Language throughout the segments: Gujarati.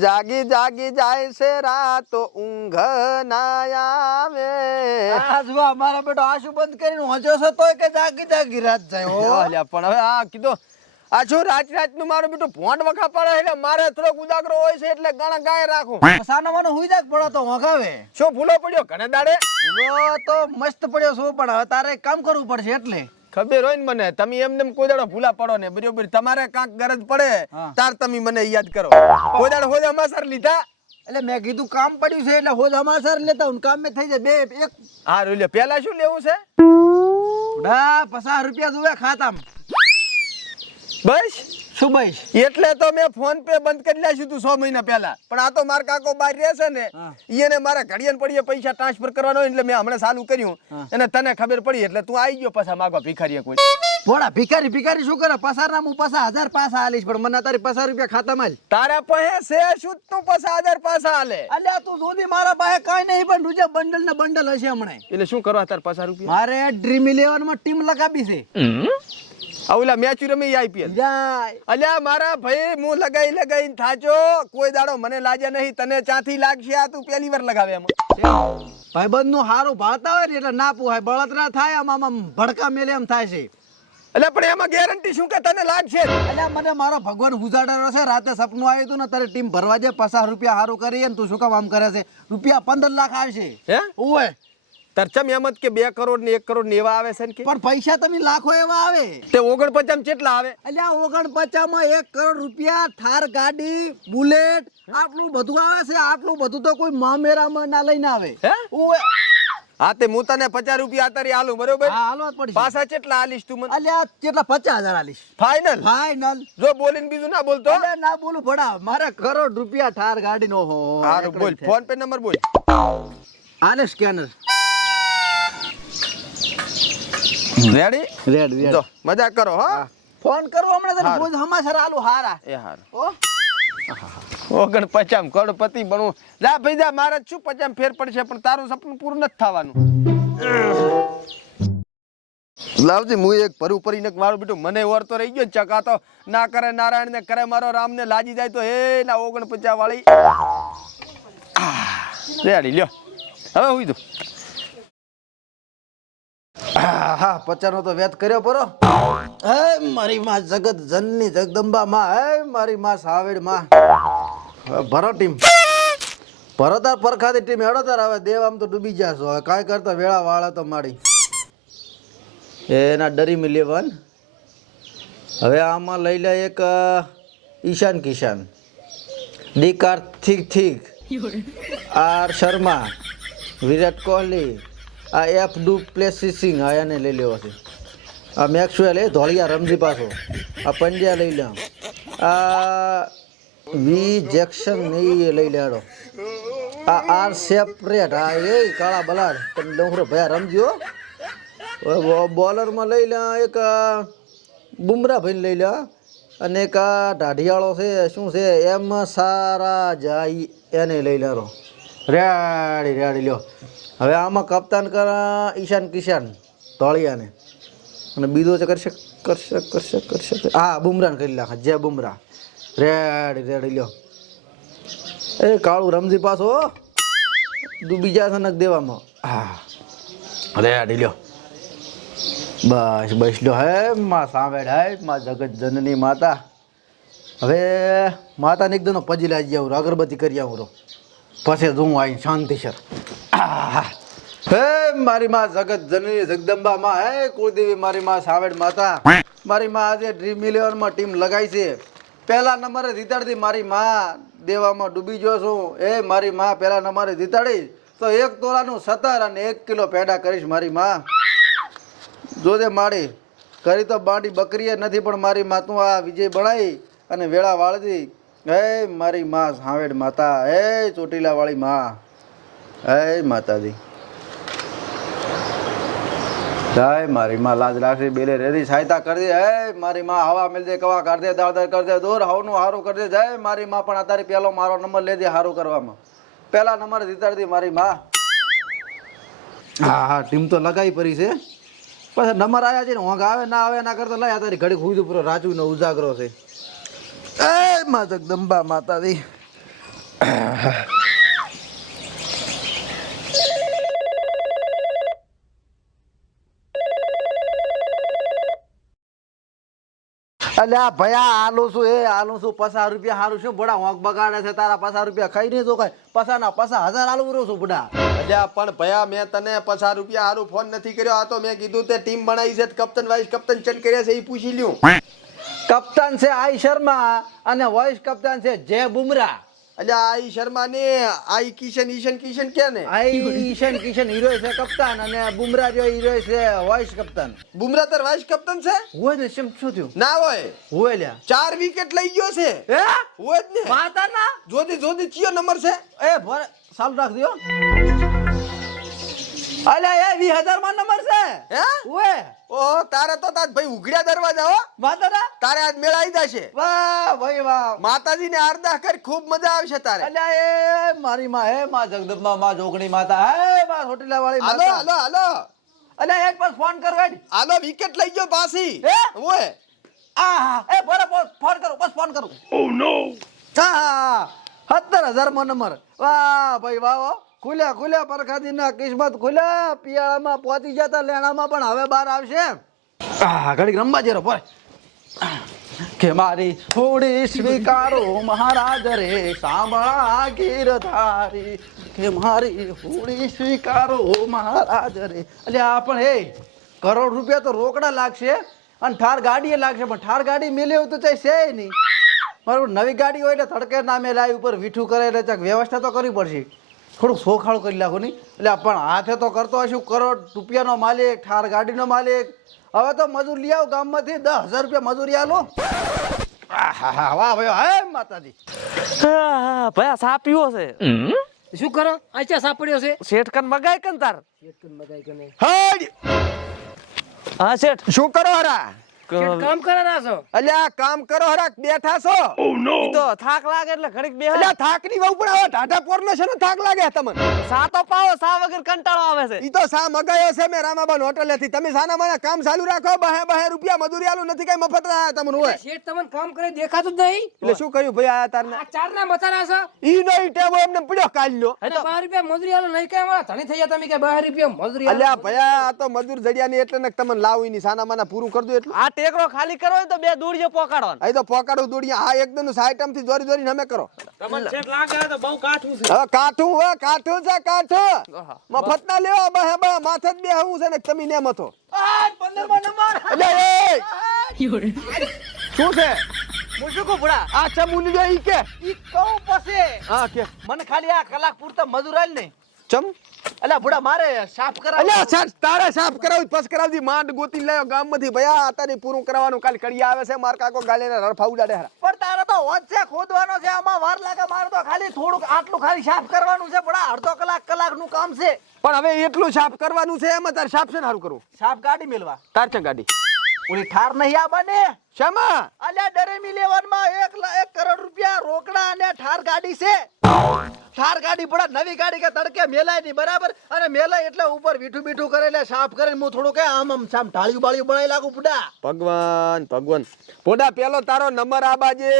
જાગી જાગી જાય છે રાતો ઊંઘ ના આવે. આ જો અમારા બેટો આશુ બંધ કરીને હોજો છે તોય કે જાગી જાગી રાત જાય હો. અલ્યા પણ હવે આ કીધો આ શું રાત નું મારું બેટું ભોંડ વખા પડે એટલે મારે થોડોક ઉદાગરો હોય છે એટલે ગાણા ગાય રાખું. સાનો માનો હુઈ જાગ પડો તો હોગાવે. શું ભૂલો પડ્યો ઘણે દાડે? ભૂલો તો મસ્ત પડ્યો છો પણ હવે તારે કામ કરવું પડશે એટલે. ખબર હોય ને મને તમે એમને કોઈ દાડો ભૂલા પડો ને બરોબર તમારે કાંક ગરજ પડે તાર તમે મને યાદ કરો. કોઈ દાડો હોય અમાસર લીધા એટલે મેં કીધું કામ પડ્યું છે એટલે હોજ અમાસર લેતા હું કામ મે થઈ જાય બે એક. હા રૂલ્યો પેલા શું લેવું છે? ના 50 રૂપિયા જોવે ખાતામાં. બસ શું બસ? એટલે તો મેં ફોન પે બંધ કરી લાવ્યું તું 6 મહિના પહેલા. પણ આ તો મારા કાકો બહાર રહેશે ને એને મારા ઘડિયાને પડીએ પૈસા ટ્રાન્સફર કરવાનો એટલે મેં હમણાં ચાલુ કર્યું અને તને ખબર પડી એટલે તું આવી ગયો પાછા માગવા ભિખારીએ કોઈ. થોડા ભિખારી ભિખારી શું કરે? પસાર ના હું 50,000 પાછા આલીશ પણ મને તારી 50 રૂપિયા ખાતામાં જ. તારા પાસે છે શું તું 50,000 પાછા આલે? અલ્યા તું જોદી મારા પાસે કાઈ નહીં પણ રૂજે બંડલ ને બંડલ હશે હમણે. એટલે શું કરવા તાર 50 રૂપિયા? મારે ડ્રીમ 11 માં ટીમ લગાવી છે. ઓલા મેચ રમી આઈપીએલ જાય. અલ્યા મારા ભાઈ હું લગાઈને થાચો કોઈ દાડો મને લાગે નહીં તને ચાથી લાગશે આ તું પહેલી વાર લગાવે એમાં. ભાઈબંધ નું હારું ભાળતા હોય ને એટલે ના પૂછાય બળતરા થાય આમાં ભડકા મેલે એમ થાય છે. એટલે પણ એમાં ગેરંટી શું કે તને લાગશે? એટલે મને મારો ભગવાન ઉજાડેલો છે રાતે સપનું આવ્યું હતું ને તારે ટીમ ભરવા જાય 50 રૂપિયા હારું કરી ને તું શું કામ આમ કરે છે? રૂપિયા 15 લાખ આવશે. હે ઓય તરચમ એમ જ કે 2 કરોડ ને 1 કરોડ ને એવા આવે છે ને કે પણ પૈસા તમે લાખો એવા આવે. તે 49 માં કેટલા આવે? એટલે 49 માં 1 કરોડ રૂપિયા થાર ગાડી બુલેટ આટલું બધું આવે છે. આટલું બધું તો કોઈ મામેરામાં ના લઈને આવે. હે ઓય હા તે હું તને 50 રૂપિયા તારી આલું બરોબર? હા હાલવા જ પડી. પાછા કેટલા આલીશ તું મને? અલ્યા કેટલા 50,000 આલીશ. ફાઇનલ? ફાઇનલ. જો બોલીને બીજું ના બોલતો. અલ્યા ના બોલું ભડા મારે કરોડ રૂપિયા થાર ગાડી નો હો. હારું બોલ ફોન પે નંબર બોલ. આને સ્કેનર રેડી? Red red. જો મજાક કરો હો. ફોન કરો હમણાં તને રોજ હમાસર આલુ હારા. એ હારું. ઓ 49 કરોડપતિ બનવું. જા ભાઈ જા મારે શું 50 ફેર પડશે પણ તારું સપનું પૂરું નથી થવાનું. લાવજી હું એક ભરું પરીને મારું બેટું મને ઓરતો રહી ગયો ચકા તો ના કરે નારાયણ ને કરે મારો રામ ને લાજી જાય તો હે ના 49 વાળી રેડી લ્યો હવે હુઈ દો. હા 50 નો તો વેત કર્યો પરો. હે મારી માં જગત જનની જગદંબા માં. હે મારી માં સાવેડ માં. ભરો ટીમ ભરો તાર પરખાતી ટીમ હેડો તાર. હવે દેવ આમ તો ડૂબી જાશો. હવે કાંઈ કરતા વેળા વાળા તો માડી એના ડરી મિલેવન. હવે આમાં લઈ લે એક ઈશાન કિશાન ડી કાર્તિક આર શર્મા વિરાટ કોહલી આ એફ ડુ પ્લેસી સિંગ આયાને લઈ લેવો છે. આ મેક્સવેલ એ ધોળિયા રમજી પાછો. આ પંડ્યા લઈ લે. આ વી જેક્શન એ લઈ લેડો. આ આર સેપરેટ આ એ કાળા બલાડ તમે ડોંગરો ભયા રમજો. બોલરમાં લઈ લે એક બુમરા ભાઈને લઈ લે અને એક આ ઢાઢિયાળો છે શું છે એમ સારા જાય એને લઈ લેરો. રેડી રેડી લ્યો. હવે આમાં કપ્તાન કર ઈશાન કિશાન ધોળિયાને અને બીજો છે કરશે હા બુમરાને કરી નાખે જય બુમરા. રેડી રેડી લ્યો. એ કાળું રમજી પાછો ડૂબી જાય નક દેવામાં. હા રેડી લ્યો. બસ બસ લ્યો. હે માં સાંભળ હે માં જગત જનની માતા. હવે માતાને એકદમ પજી લાગી આવું અગરબત્તી કરી આવું પછી હું આવી શાંતિસર. હે મારી માં જગત જનની જગદંબા માં. હે કુળદેવી મારી માં સાવેડ માતા. મારી માં આજે ડ્રીમ 11 માં ટીમ લગાઈ છે. પહેલા નંબરે જીતાડતી મારી માં દેવામાં ડૂબી ગયો છું. એ મારી માં પહેલા નંબરે જીતાડી તો 1 તોલાનું 17 અને 1 કિલો પેડા કરીશ મારી માં. જોજે માડી કરી તો બાંડી બકરીએ નથી પણ મારી માં તું આ વિજય બનાવી અને વેળા વાળતી. હે મારી માં સાવેડ માતા. હે ચોટીલા વાળી માં. હે માતાજી જય મારી માં લાજ રાખી બેલે રેડી સહાયતા કરી દે. હે મારી માં હવા મિલ દે કવા કર દે દાદર કર દે દૂર હવનું હારું કર દે. જય મારી માં પણ અત્યારે પેલો મારો નંબર લેજે હારું કરવામાં. પહેલા નંબર જીતાડતી મારી માં. હા હા ટીમ તો લગાવી પડી છે પછી નંબર આવ્યા છે ને ઊંઘ આવે ના આવે ના કરતા લાય તારી ઘડી ખુદ પૂરો રાજુ નો ઉજાગરો છે. એ માં જગદંબા માતાજી અલ્યા ભયા આલું છું ₹50 સારું શું બડા હોંક બગાડે છે તારા ₹50 ખાઈ નહીં તો કઈ પસાના 50,000 આલું રહ્યો છું બડા. અલ્યા પણ ભયા મેં તને ₹50 હારું ફોન નથી કર્યો. આ તો મેં કીધું તે ટીમ બનાવી છે, કપ્તાન વાઇસ કપ્તાન ચેન્જ કર્યા છે એ પૂછી લ્યું. કપ્તાન છે આઈ શર્મા અને વાઇસ કપ્તાન છે જય બુમરાહ. અલ્યા આઈ શર્મા ને આઈ કિશન કે ને આઈ કિશન હીરો છે કપ્તાન અને બુમરાહ જો હીરો છે વાઇસ કપ્તાન. બુમરાહ તાર વાઇસ કપ્તાન છે? હોય ને શું થયું? ના હોય લ્યા 4 વિકેટ લઈ ગયો છે. હે હોય જ ને. માતાના જોધી ચિયો નંબર છે? એ ભરે ચાલુ રાખ દયો. અલ્યા એ 20,000 માં નંબર છે. હે ઓએ ઓહો તારે તો તાર ભાઈ ઉઘડ્યા દરવાજા હો. માતાના તારે આજ મેળ આવી જશે. વાહ ભાઈ વાહ. માતાજીને આરદાસ કરી ખૂબ મજા આવશે તારે. અલ્યા એ મારી માં હે માં જગદંબા માં જોગણી માતા હે માં હોટીલા વાળી હાલો માતા. હાલો અલ્યા એક પાસ ફોન કર ગાડી. હાલો વિકેટ લઈ ગયો પાછી. હે? ઓય આ એ બોલે ફોન કરું બસ ફોન કરું. ઓ નો. હા 17,000 માં નંબર. વાહ ભાઈ વાહ વાહ. ખુલ્યા પરખાદીના કિસ્મત ખુલ્યા. પિયાળામાં પહોંચી જતા લેણામાં પણ હવે બહાર આવશે. ઘડીક રમવા જેરો પર કે મારી હોડી સ્વીકારો મહારાજ રે સાંભળા ગીરધારી કે મારી હોડી સ્વીકારો મહારાજ રે. એટલે આ પણ હે કરોડ રૂપિયા તો રોકડા લાગશે અને ઠાર ગાડીએ લાગશે પણ ઠાર ગાડી મેલે એવું તો ચાઈ છે નહીં. બરાબર નવી ગાડી હોય એટલે તડકે ના મેલાય ઉપર વીઠું કરે એટલે ચાક વ્યવસ્થા તો કરવી પડશે. થોડુંક સોખાળું કરી નાખો નહીં એટલે પણ હાથે તો કરતો હશું. કરોડ રૂપિયાનો માલિક ઠાર ગાડીનો માલિક. હવે તો મજૂર લઈ આવો ગામમાંથી ₹10,000 મજૂરી આલો. વાહ ભાઈ હે માતાજી. ભયા સાપ પીવો છે. શું કરો આચા સાપડ્યો છે શેઠ કન મગાય કન તાર. શેઠ મગાઈ કને હડ હા શેઠ શું કરો હરા? શેઠ કામ કરે ના છો અલ્યા કામ કરો હરા બેઠા છો? ઈ તો થાક લાગે એટલે ઘડીક બે અલ્યા થાક ની વહુ પણ આવે ટાટા પોરનો છે ને થાક લાગે તમને? સા તો પાવો સા વગર કંટાળો આવે છે. ઈ તો સા મગાયો છે મેં રામાબાન હોટેલેથી. તમે સાના માના કામ ચાલુ રાખો. બહે રૂપિયા મજૂરી આલું નથી કઈ મફત રહ્યા તમને હોય. શેઠ તમને કામ કરે દેખાતું જ નહીં એટલે શું કર્યું ભાઈ આયા તારને? આ ચાર ના મતાના છો ઈ નહીં ટેવો એમને પડ્યો કાલ્યો. અને ₹12 મજૂરી આલો નહીં કઈ અમારા ધણી થઈ ગયા તમે કે ₹12 મજૂરી આલો અલ્યા ભયા આ તો મજૂર જડિયાની એટલે ને તમને લાવું ની સાના માના પૂરું કરી દો એટલું. આ ટેકરો ખાલી કરો હોય તો બે દૂરજો પોકાડવાનો. અહીં તો પોકાડું દોડિયા આ એકદમ આઈટમ થી જોરી અમે કરો. તમને શેઠ લાગે તો બહુ કાઠું છે. હવે કાઠું છે કાઠું મફત ના લેવા બહે માથે જ બે હું છે ને તમે ને મથો. 15 નંબર. અલ્યા એ શું છે? મુસુકો બુડા આ ચમુની ઈ કે ઈ કહું પછી હા કે મને ખાલી આ કલાક પૂરતા મજૂર આલ ને. ચમ અલ્યા ભુડા મારે સાફ કરાવ. અલ્યા સર તારે સાફ કરાવી પસ કરાવજી માંડ ગોતી લાયો ગામમાંથી ભયા આતાની પૂરું કરવાનું કાલ કડી આવે છે માર કાકો ગાલેને રફા ઉડાડે હારા. પણ તારે તો હોજ છે ખોદવાનો છે આમાં વાર લાગે. મારે તો ખાલી થોડુંક આટલું ખાલી સાફ કરવાનું છે ભુડા. અડધો કલાકનું કામ છે. પણ હવે એટલું સાફ કરવાનું છે એમાં તારે સાફ છે ને હારું કરવું. સાફ ગાડી મેલવા તાર છે ગાડી ઓલી ઠાર નહીં આ બને. શેમાં? અલ્યા ડરેમી લેવનમાં 1 કરોડ રૂપિયા રોકડા અને ઠાર ગાડી છે. ઠાર ગાડી ભડા નવી ગાડી કે તડકે મેલાય નહીં બરાબર. અને મેલાય એટલે ઉપર વીઠું કરે એટલે સાફ કરીને હું થોડું કે આમ ઢાળિયું બાળિયું બનાવી લાગુ બુડા. ભગવાન પોડા પેલો તારો નંબર આબાજે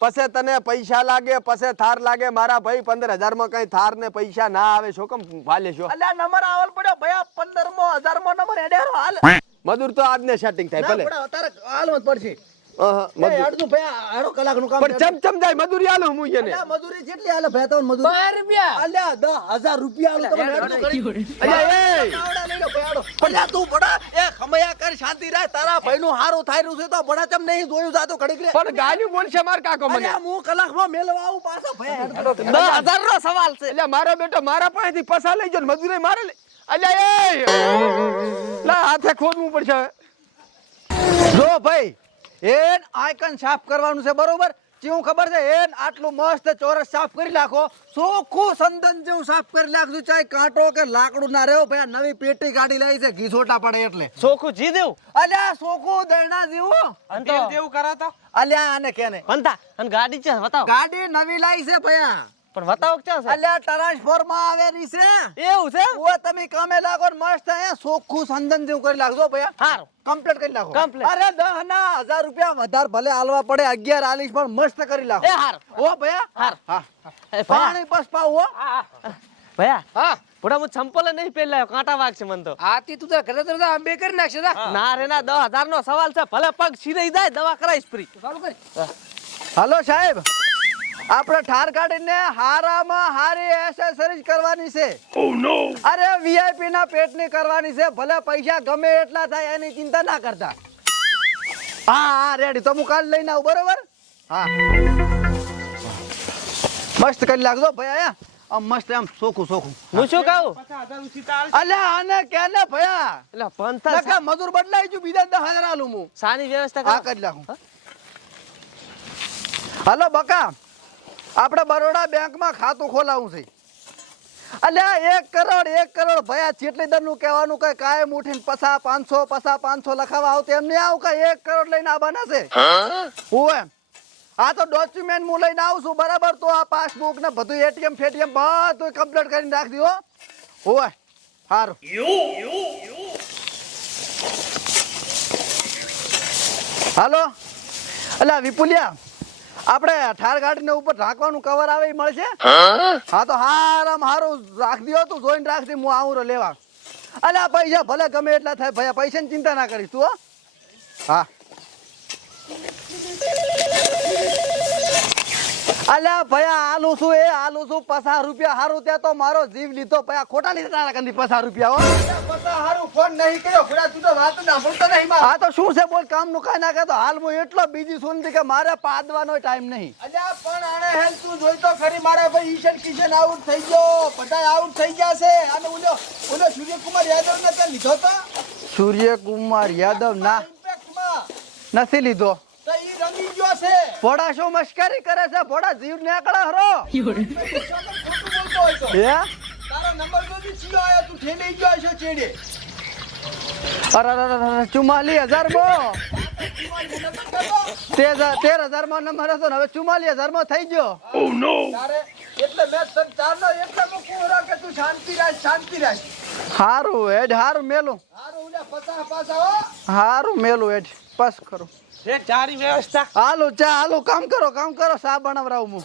પછી તને પૈસા લાગે પછી થાર લાગે. મારા ભાઈ 15,000 માં કઈ થાર ને પૈસા ના આવે છો કેમ ભાલે છો? અલ્યા નંબર આવલ પડ્યો ભયા 15,000 નંબર એડેરો હાલ. મજૂર તો આજને સેટિંગ થાય ભલે. તારે હાલમાં પડશે. મજૂર અડધું ભયા અડધો કલાકનું કામ. પણ ચમ જાય મજૂરી આલું હું એને. અલ્યા મજૂરી કેટલી હાલે ભયા તો મજૂરી ₹12 અલ્યા 10,000 રૂપિયા આલો તમે અડધું કરી. અલ્યા એ આવડા લઈ લો ભયાડો. પણ તું બડા એ ખમયા કર શાંતિ રાખ. તારા ભાઈનું હારું થાય રહ્યું છે તો બડા ચમ નહીં જોયું જાતો ઘડીક રે. પણ ગાલ્યું બોલશે માર કાકો મને. અલ્યા હું કલાકમાં મેલવા આવું પાછો ભયા. 10,000 નો સવાલ છે. એટલે મારો બેટો મારા પાસેથી પૈસા લઈ જો મજૂરી મારે લે. અલ્યા એ લા હાથે ખોદવું પડશે હવે. જો ભાઈ એન આયકન સાફ કરવાનું છે બરોબર. કેવું ખબર છે એન આટલું મસ્ત ચોરસ સાફ કરી નાખો. ચોખ્ખું સંદન જેવું સાફ કરી નાખજો. ચાહે કાંટો કે લાકડું ના રહ્યો ભાઈ. નવી પેટી ગાડી લાવી છે ઘીસોટા પડે એટલે. સોખું જી દેવું અલ્યા ચોખ્ખું દૈણા જેવું. અંતર દેવું કરાતો અલ્યા આને કેને અંતા અને ગાડી છે બતાવ. ગાડી નવી લાવી છે ભયા. પણ બતાવો ક્યાં છે અલ્યા ટ્રાન્સફોર્મર માં આવેલી છે એવું છે ઓ તમે કામે લાગો ને મસ્ત અહીંયા ચોખ્ખું સંદન જેવું કરી લાગજો ભૈયા હારું કમ્પ્લીટ કરી નાખો Complete. અરે 10,000 રૂપિયા વધારે ભલે હાલવા પડે 11 આલીશ પણ મસ્ત કરી એ નાખો હારું ઓ ભૈયા હારું હા એ ભયા પાણી બસ પાવ હો ભયા હા બુડા હું ચંપલ નહીં પહેલાયો કાંટા વાગશે મને તો આતી તું તો ઘરે તો આમ બે કરી નાખશે જા ના રે ના 10,000 નો સવાલ છે ભલે પગ છીરાઈ જાય દવા કરાઈશ ફ્રી ચાલુ કરી હાલો સાહેબ આપણે ઠાર કાઢીને હારામાં હારી એસેસરીઝ કરવાની છે અરે વીઆઈપી ના પેટની કરવાની છે ભલે પૈસા ગમે એટલા થાય એની ચિંતા ના કરતા હા હા રેડી તો હું કાલ લઈને આવું બરોબર હા મસ્ત કરી લાગજો ભાઈ આમ મસ્ત એમ સોખું સોખું હું શું કહું અલ્યા આને કે ને ભયા એટલે પંથા નકા મજૂર બદલાઈ ગયું બીજા 10,000 આલું હું સાની વ્યવસ્થા હા કરો કરી નાખું હાલો બકા આપણે બરોડા બેંકમાં ખાતું ખોલાવું છે અલ્યા 1 કરોડ ભયા જેટલી દરનું કહેવાનું કઈ કાયમ ઉઠીને પસા 500 લખાવા આવતે એમ નહીં આવું કઈ 1 કરોડ લઈને આવવાના છે ઓય હા તો ડોક્યુમેન્ટ હું લઈને આવું છું બરાબર તો આ પાસબુક ને બધું એટીએમ ફેટીએમ બધું કમ્પ્લીટ કરીને રાખી દો ઓય સારું હાલો અલ્યા વિપુલિયા આપણે ઠાર ગાડીને ઉપર ઢાંકવાનું કવર આવે એ મળશે હા તો હારામ હારું રાખ દો તું જોઈને રાખજે હું આવું રો લેવા અલ્યા પૈસા ભલે ગમે એટલા થાય ભયા પૈસાની ચિંતા ના કરીશ તું હો હા અલ્યા ભયા આલુ છું 50 રૂપિયા હારું ત્યાં તો મારો જીવ લીધો ભયા ખોટા લીધા તારા કંદી 50 રૂપિયા હો 50 હારું ફોન નહીં કર્યો ઘોડા તું તો વાત ના બોલતો નહીં માં હા તો શું છે બોલ કામ નું કાઈ ના કરતો હાલ હું એટલો બીજી સુનતી કે મારે પાદવાનો ટાઈમ નહીં અલ્યા પણ આને હેલ તું જોઈ તો ખરી મારા ભાઈ ઈશન કિશન આઉટ થઈ ગયો બધા આઉટ થઈ ગયા છે અને ઓલો સૂર્યકુમાર યાદવ ને તે લીધો તો સૂર્યકુમાર યાદવ ના ઇમ્પેક્ટમાં નથી લીધો તો ઈ રમી ગયો છે ભોડા શું મસ્કરી કરે છે ભોડા જીવ નીકળે હરો ખોટું બોલતો હોય તો હે તારો નંબર જોજી સીધો આયો તું ઠેલી ગયો છો ચેડે અરે 44,000 માં 13,000 માં નંબર હતો ને હવે 44,000 માં થઈ ગયો તારે એટલે મેં તને ચારનો એટલે મૂકું રો કે તું શાંતિ રાખ હારું હેડ હારું મેલું હારું ઉલે 50 પાછા હો હારું મેલું હેડ બસ કરો છે ચારી વ્યવસ્થા હાલો ચા હાલો કામ કરો સા બનાવરાવું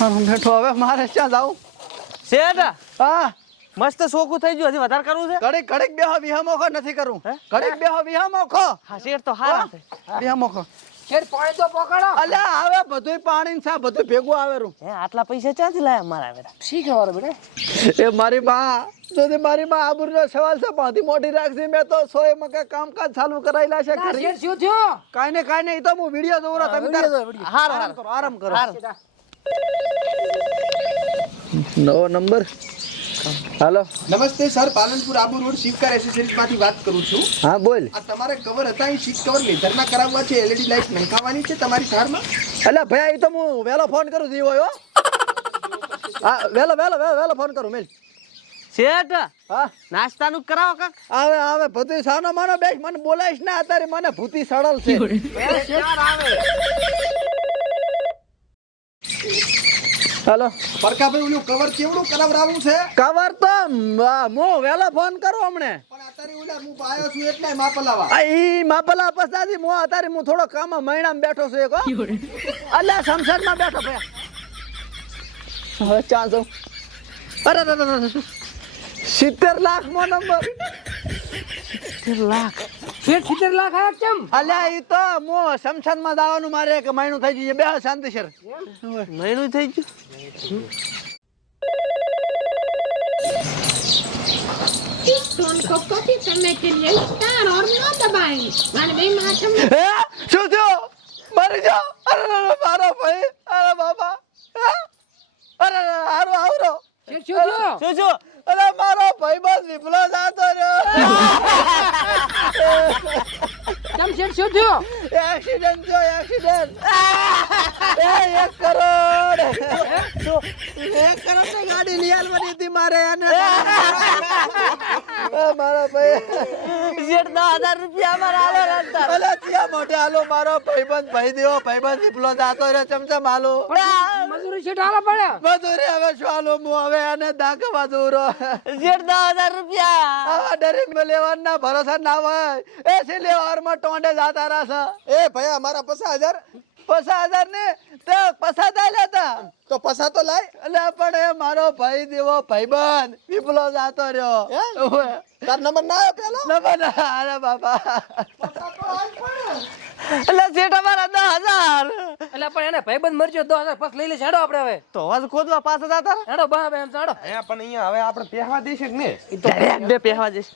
હું બેઠો હવે મારે ક્યાં જાઉં શેઠ હા મસ્ત સોખું થઈ ગયું હજી વધારે કરવું છે ઘડીક બેહો વિહામો ખો નથી કરવું હે? ઘડીક બેહો વિહામો ખો હા શેઠ તો હારા છે વિહામો ખો શેર પાણી તો પકડો અલ્યા આવે બધુંય પાણી ને સા બધું ભેગું આવે રૂ હે આટલા પૈસા ક્યાંથી લાયા મારા બેટા શી ખબર બેટા એ મારી બા આબરૂનો સવાલ છે પાથી મોટી રાખશે મેં તો 100 મકે કામકાજ ચાલુ કરાયેલા છે ના, ઘરે શેર શું થયો કાઈ ને ઈ તો હું વિડિયો જોઉં તમે વિડિયો તાર- જો, વિડિયો. હારું આરામ કરો હારું. નવો નંબર હાલો નમસ્તે સર પાલનપુર આબુ રોડ શિવકાર એસેસરીઝ માંથી વાત કરું છું હા બોલ આ તમારે કવર હતા એ સીટ કવર લેધરના કરાવવા છે એલઈડી લાઈટ નંખાવાની છે તમારી કારમાં અલ્યા ભૈયા ઈ તો હું વેલો ફોન કરું દીવો હો હા વેલો ફોન કરું મેલ શેઠ હા નાસ્તાનું કરાવો કાક આવે બધું સાનો માનો બેસ મને બોલાઈશ ના અત્યારે મને ભૂતી સડલ છે હાલો પરકાભાઈ ઓલું કવર કેવડું કરાવરાવું છે કવર તો હું વેલો ફોન કરું હમણે પણ અત્યારે ઓલા હું આયો છું એટલે માપલાવા આ ઈ માપલા પસાથી હું અત્યારે હું થોડો કામમાં મહિનામાં બેઠો છું એક હો અલ્યા સંસારમાં બેઠો ભયા હવે ચા જાઉં અરે 70 લાખ મો નંબર 70 લાખ શેર 70 લાખ આયા કેમ અલ્યા ઈ તો હું શમશાનમાં જવાનું મારે એક મહિનું થઈ ગયું બે શાંતિ સર મહિનું થઈ ગયું इस टोन को कॉपी करने के लिए स्टार और नौ दबाएं। वाले भाई मातम હે શું થયું મરી જાઓ અરે મારો ભાઈ અરે બાબા અરે હારો આવરો શેર શું થયો શું અરે મારો ભાઈ બસ વિપલો જાતો રહ્યો કેમ શેર શું થયો એક્સિડન્ટ સમજો એક્સિડન્ટ 1 કરોડ 1 કરોડ ની ગાડી લઈ આલવાની હતી મારે એને મારો ભાઈ શેઠ 10,000 રૂપિયા અમારા આલો રાંધતા ભલે ત્યાં મોઢે હાલો મારો ભાઈબંધ ભાઈ દેવો ભાઈબંધ દીપલો જાતો રે ચમચમ હાલો મજૂરી શેઠ આલા પડ્યા મજૂરી હવે શું હાલો હું હવે આને દાખવા દૂરો શેઠ 10,000 રૂપિયા આવા ડરીંગ લેવાના ભરોસા ના હોય એ છે લેવારમાં ટોંડે જાતા રાસ એ ભાઈ અમારા 50,000 50,000 ને તે 50,000 લેતા તો પસા તો લાય એટલે પણ એ મારો ભાઈ દેવો ભાઈબંધ પીપલો જાતો રહ્યો ઓવે. તાર નંબર ના આવ્યો પેલો ના બના અરે બાબા એટલે શેઠ અમારા 10,000 એટલે પણ એને ભાઈબંધ મરજો 10,000 પાસ લઈ લે હેડો આપણે હવે તો અવાજ ખોદવા પાછા જતા હેડો બા બેન હેડો પણ અહીંયા હવે આપણે પહેવા દેશે કે ને બે પહેવા જઈશ